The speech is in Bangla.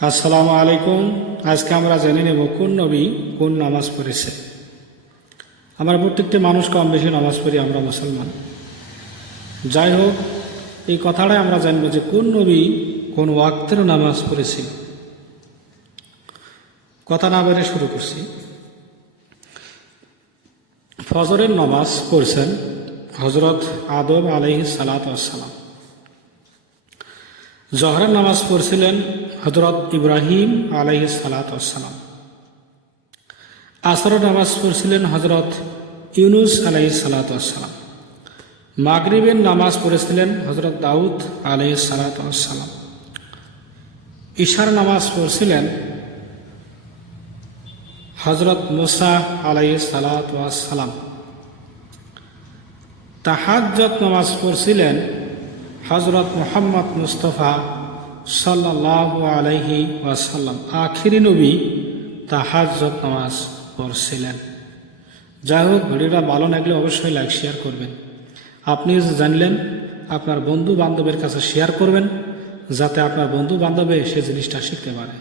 আসসালামু আলাইকুম। আজকে আমরা জেনে নেব কোন নবী কোন নামাজ পড়েছে। আমরা প্রত্যেকটি মানুষ কম বেশি নামাজ পড়ি, আমরা মুসলমান। যাই হোক, এই কথাটাই আমরা জানব যে কোন নবী কোন ওয়াক্তের নামাজ পড়েছিল। কথা না বেড়ে শুরু করছি। ফজরের নামাজ পড়ছেন হজরত আদম আলাইহিস সালাতু ওয়াস সালাম। জহরের নামাজ পড়ছিলেন হজরত ইব্রাহিম আলাইহিস সালাতু ওয়াস সালাম। আসরের নামাজ পড়ছিলেন হজরত ইউনুস আলাইহিস সালাতু ওয়াস সালাম। মাগরিবের নামাজ পড়েছিলেন হজরত দাউদ আলাইহিস সালাতু ওয়াস সালাম। ইশার নামাজ পড়ছিলেন হজরত মুসা আলাইহিস সালাতু ওয়াস সালাম। তাহাজ্জুদ নামাজ পড়ছিলেন হজরত মুহাম্মদ মুস্তফা সাল্লাল্লাহু আলাইহি ওয়াসাল্লাম। আখিরি নবী তাহাজ্জুদ নামাজ পড়ছিলেন। যাই হোক, ভিডিওটা ভালো লাগলে অবশ্যই লাইক শেয়ার করবেন। আপনি জানলেন আপনার বন্ধু বান্ধবের কাছে শেয়ার করবেন, যাতে আপনার বন্ধু বান্ধবে সে জিনিসটা শিখতে পারে।